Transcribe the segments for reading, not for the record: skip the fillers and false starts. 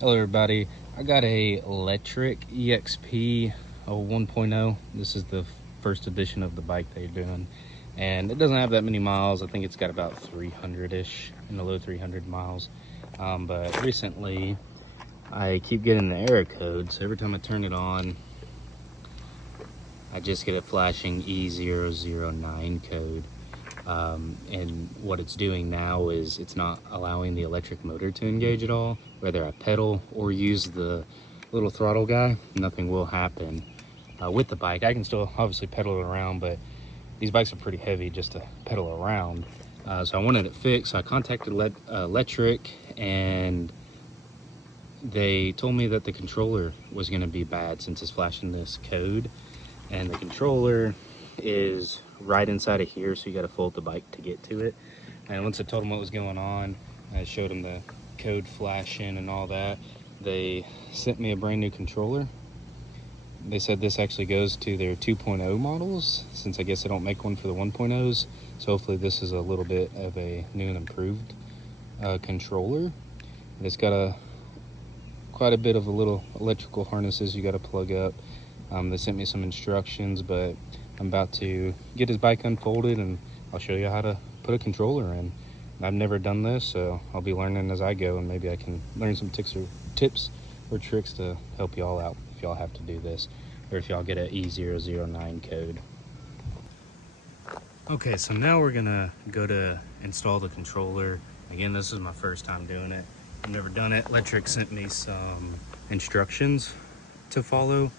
Hello everybody, I got a Letric EXP 1.0. This is the first edition of the bike they're doing, and it doesn't have that many miles. I think it's got about 300-ish, in the low 300 miles. But recently I keep getting the error code, so every time I turn it on I just get a flashing E009 code. And what it's doing now is it's not allowing the electric motor to engage at all. Whether I pedal or use the little throttle guy, nothing will happen. With the bike, I can still obviously pedal it around, but these bikes are pretty heavy just to pedal around. So I wanted it fixed. So I contacted Letric, and they told me that the controller was going to be bad since it's flashing this code. And the controller is right inside of here, so you got to fold the bike to get to it. And once I told them what was going on, I showed them the code flashing and all that, they sent me a brand new controller. They said this actually goes to their 2.0 models, since I guess they don't make one for the 1.0s. So hopefully this is a little bit of a new and improved controller. And it's got quite a bit of a little electrical harnesses you got to plug up. They sent me some instructions, but I'm about to get his bike unfolded and I'll show you how to put a controller in. I've never done this, so I'll be learning as I go, and maybe I can learn some tips or tricks to help y'all out if y'all have to do this, or if y'all get an E009 code. Okay, so now we're gonna go to install the controller. Again, this is my first time doing it. I've never done it. Letric sent me some instructions to follow.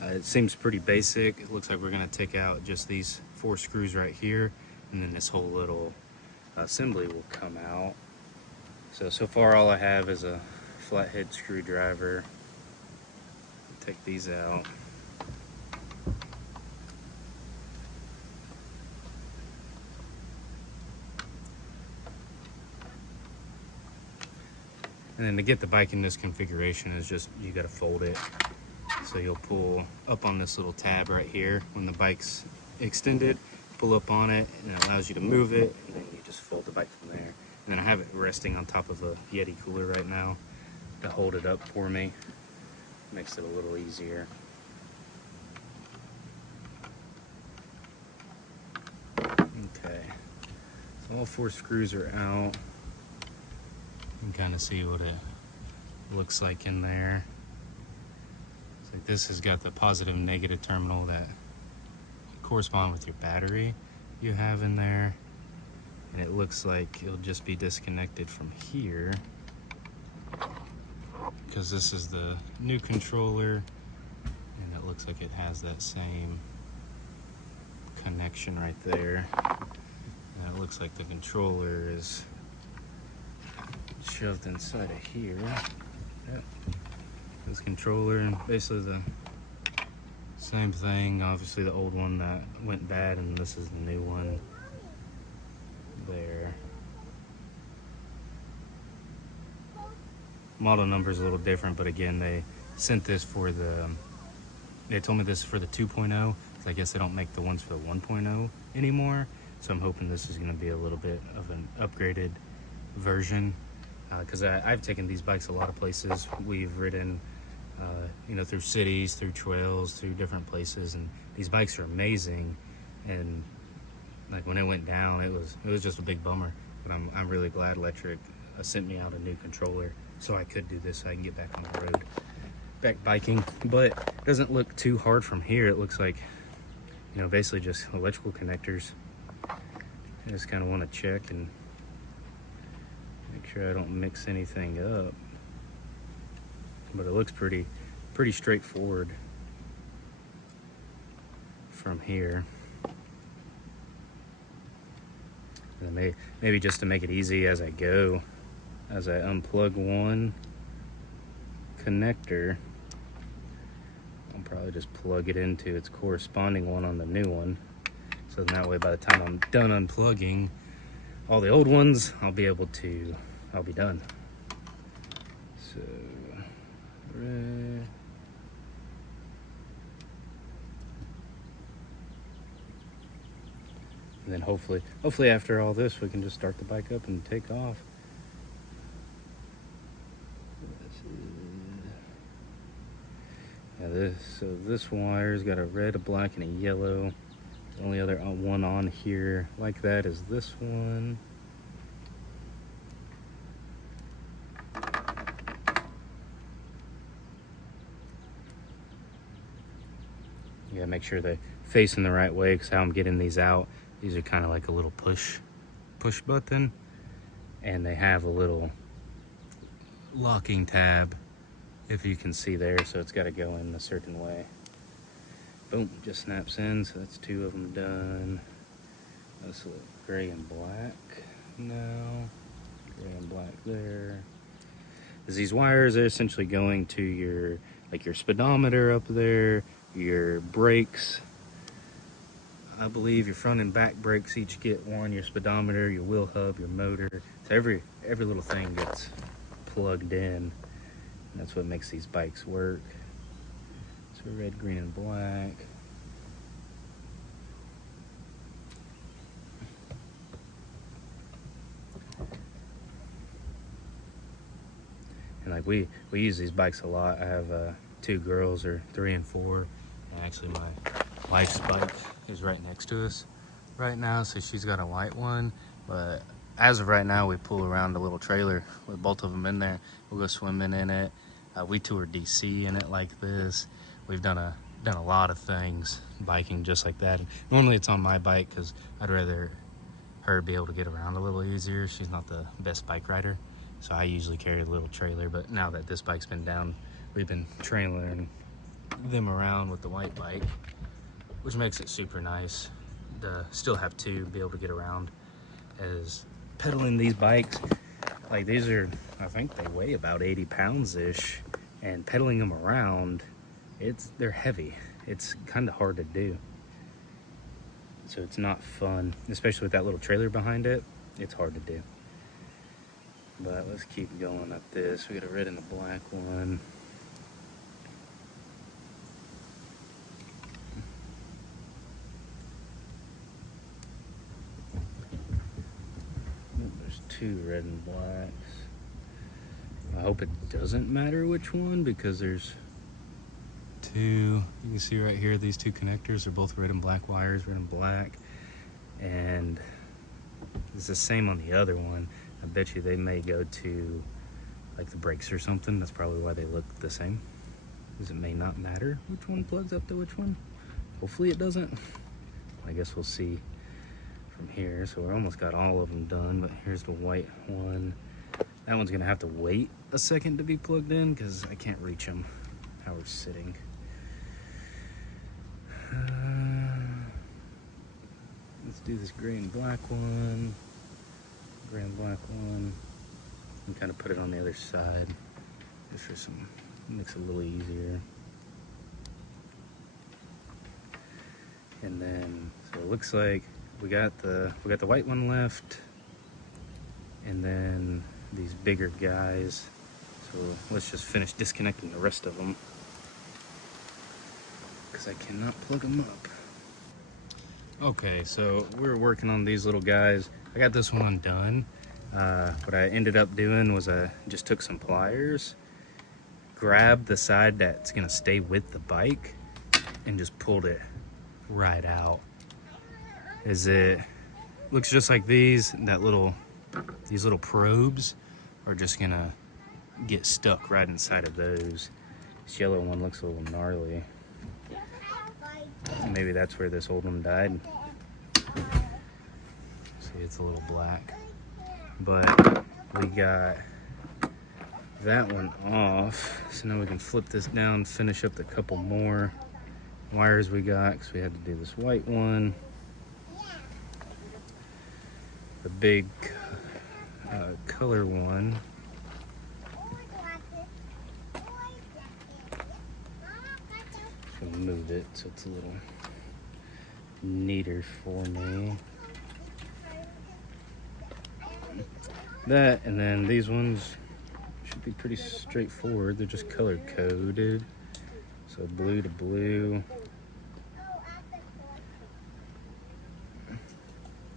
It seems pretty basic. It looks like we're gonna take out just these 4 screws right here, and then this whole little assembly will come out. So far all I have is a flathead screwdriver. Take these out. And then to get the bike in this configuration is just, you gotta fold it. So you'll pull up on this little tab right here when the bike's extended, pull up on it, and it allows you to move it, and then you just fold the bike from there. And then I have it resting on top of a Yeti cooler right now to hold it up for me. Makes it a little easier. Okay, so all 4 screws are out. You can kind of see what it looks like in there. Like this has got the positive and negative terminal that correspond with your battery you have in there, and it looks like it'll just be disconnected from here because this is the new controller, and it looks like it has that same connection right there. And it looks like the controller is shoved inside of here. Yep. This controller, and basically the same thing. Obviously the old one that went bad, and this is the new one there. Model number is a little different, but again, they sent this for they told me this is for the 2.0, so I guess they don't make the ones for the 1.0 anymore. So I'm hoping this is going to be a little bit of an upgraded version, because I've taken these bikes a lot of places. We've ridden through cities, through trails, through different places, and these bikes are amazing. And like when it went down, it was just a big bummer. But I'm really glad Letric sent me out a new controller so I could do this, so I can get back on the road, back biking. But it doesn't look too hard from here. It looks like, basically just electrical connectors. I just kind of want to check and make sure I don't mix anything up. But it looks pretty straightforward from here. And maybe just to make it easy as I go, as I unplug one connector, I'll probably just plug it into its corresponding one on the new one. So then that way, by the time I'm done unplugging all the old ones, I'll be done. So, and then hopefully after all this, we can just start the bike up and take off. Yeah, this wire's got a red, a black, and a yellow. The only other one on here like that is this one. You gotta make sure they're facing the right way, because how I'm getting these out, these are kind of like a little push button, and they have a little locking tab, if you can see there, so it's got to go in a certain way. Boom, just snaps in, so that's 2 of them done. That's a little gray and black now. Gray and black there. As these wires are essentially going to your speedometer up there, your brakes. I believe your front and back brakes each get one, your speedometer, your wheel hub, your motor. So every little thing gets plugged in. And that's what makes these bikes work. So red, green, and black. And like we use these bikes a lot. I have 2 girls, or 3 and 4. And actually my wife's bike is right next to us right now, so she's got a white one. But as of right now, we pull around a little trailer with both of them in there. We'll go swimming in it. We toured DC in it like this. We've done a lot of things biking just like that. And normally it's on my bike because I'd rather her be able to get around a little easier. She's not the best bike rider, so I usually carry a little trailer. But now that this bike's been down, we've been trailering them around with the white bike, which makes it super nice to still have 2, be able to get around. As pedaling these bikes, like these are, I think they weigh about 80 pounds ish, and pedaling them around, they're heavy. It's kind of hard to do, so it's not fun, especially with that little trailer behind it. It's hard to do. But let's keep going up this. We got a red and a black one. There's 2 red and blacks. I hope it doesn't matter which one, because there's 2. You can see right here, these 2 connectors are both red and black wires, red and black. And it's the same on the other one. I bet you they may go to like the brakes or something. That's probably why they look the same, because it may not matter which one plugs up to which one. Hopefully it doesn't. I guess we'll see from here. So we're almost got all of them done, but here's the white one. That one's gonna have to wait a second to be plugged in because I can't reach them how we're sitting. Let's do this gray and black one. Gray and black one. And kind of put it on the other side just for some, makes it a little easier. And then, so it looks like we got the white one left, and then these bigger guys. So let's just finish disconnecting the rest of them, because I cannot plug them up. Okay, so we're working on these little guys. I got this one done. What I ended up doing was I just took some pliers, grabbed the side that's gonna stay with the bike, and just pulled it right out. It looks just like these little probes are just gonna get stuck right inside of those. This yellow one looks a little gnarly. Maybe that's where this old one died. See, it's a little black. But we got that one off. So now we can flip this down, finish up the couple more wires we got, because we had to do this white one. The big color one. Just gonna move it so it's a little neater for me. That, and then these ones should be pretty straightforward. They're just color coded. So blue to blue.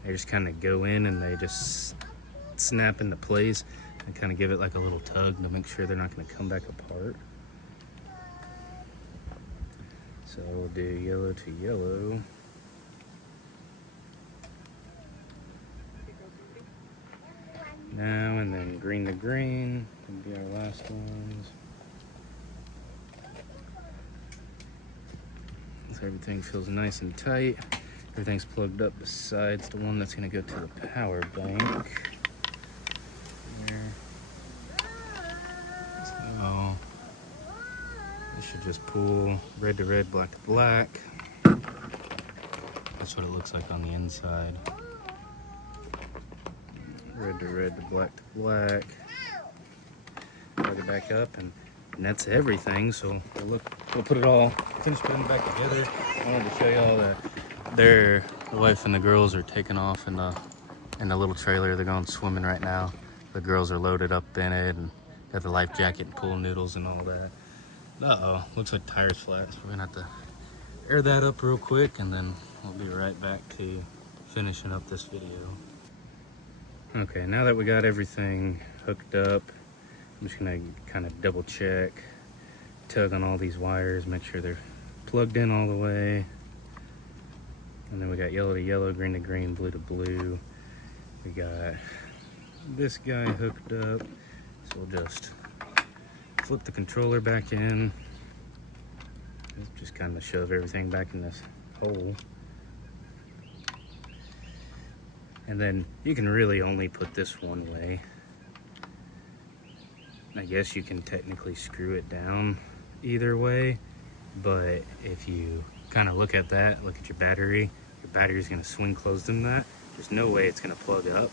They just kind of go in and they just snap into place. and kind of give it like a little tug to make sure they're not going to come back apart. So we'll do yellow to yellow. Now and then green to green will be our last ones. So everything feels nice and tight. Everything's plugged up besides the one that's going to go to the power bank. There. So this should just pull red to red, black to black. That's what it looks like on the inside. Red to red to black to black. Plug it back up, and that's everything. So we'll put it all, finish putting it back together. I wanted to show y'all that the wife and the girls are taking off in the little trailer. They're going swimming right now. The girls are loaded up in it and got the life jacket and pool noodles and all that. Uh-oh, looks like tire's flat, so we're gonna have to air that up real quick, and then we'll be right back to finishing up this video. Okay, now that we got everything hooked up, I'm just gonna kind of double check, tug on all these wires, make sure they're plugged in all the way. And then we got yellow to yellow, green to green, blue to blue. We got this guy hooked up, so we'll just flip the controller back in. Just kind of shove everything back in this hole. And then you can really only put this one way. I guess you can technically screw it down either way, but if you kind of look at that, look at your battery's going to swing closed in that. There's no way it's going to plug up.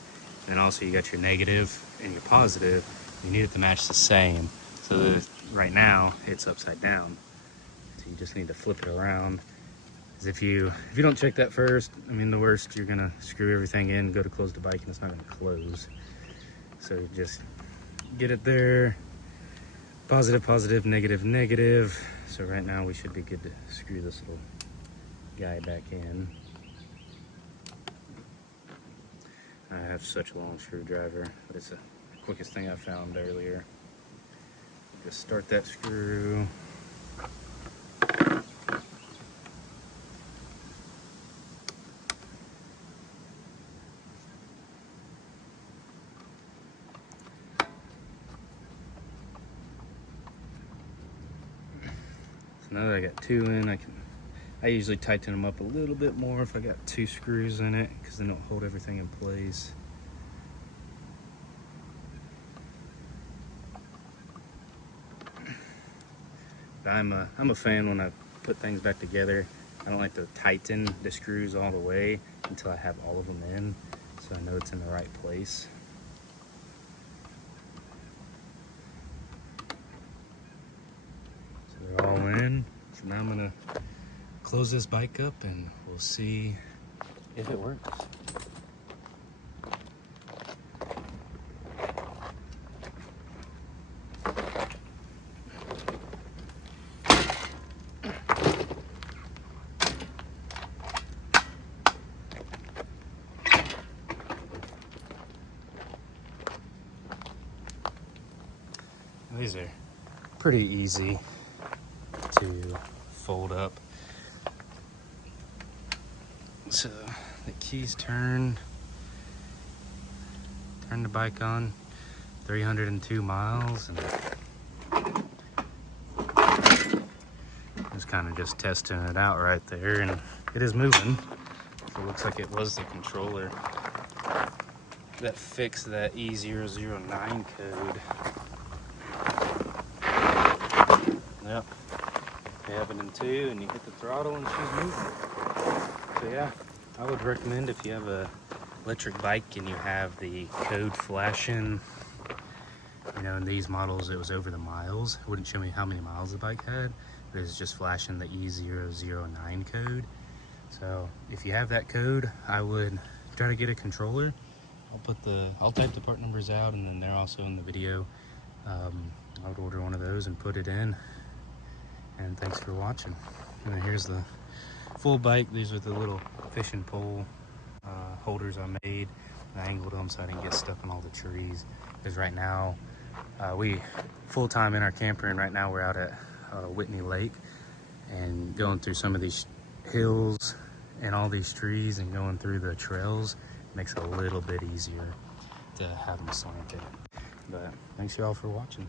And also you got your negative and your positive. You need it to match the same. So right now it's upside down. So you just need to flip it around. Because if you don't check that first, I mean, the worst, you're going to screw everything in, go to close the bike, and it's not going to close. So you just get it there. Positive, positive, negative, negative. So right now we should be good to screw this little guy back in. I have such a long screwdriver, but it's the quickest thing I found earlier. Just start that screw. So now that I got two in, I usually tighten them up a little bit more if I got two screws in it, because they don't hold everything in place. But I'm a fan when I put things back together. I don't like to tighten the screws all the way until I have all of them in, so I know it's in the right place. So they're all in. So now I'm gonna close this bike up and we'll see if it works. These are pretty easy to fold up. So the keys turn the bike on, 302 miles, and kind of just testing it out right there, and it is moving. So it looks like it was the controller that fixed that E009 code. Yep, you have it in two and you hit the throttle and she's moving. So yeah, I would recommend if you have a electric bike and you have the code flashing, you know, in these models it was over the miles. It wouldn't show me how many miles the bike had, but it's just flashing the E009 code. So if you have that code, I would try to get a controller. I'll type the part numbers out, and then they're also in the video. I would order one of those and put it in. And thanks for watching. And then here's the full bike. These are the little fishing pole holders I made. I angled them so I didn't get stuck on all the trees. because right now we full-time in our camper, and right now we're out at Whitney Lake, and going through some of these hills and all these trees and going through the trails makes it a little bit easier to have them slanted. But thanks y'all for watching.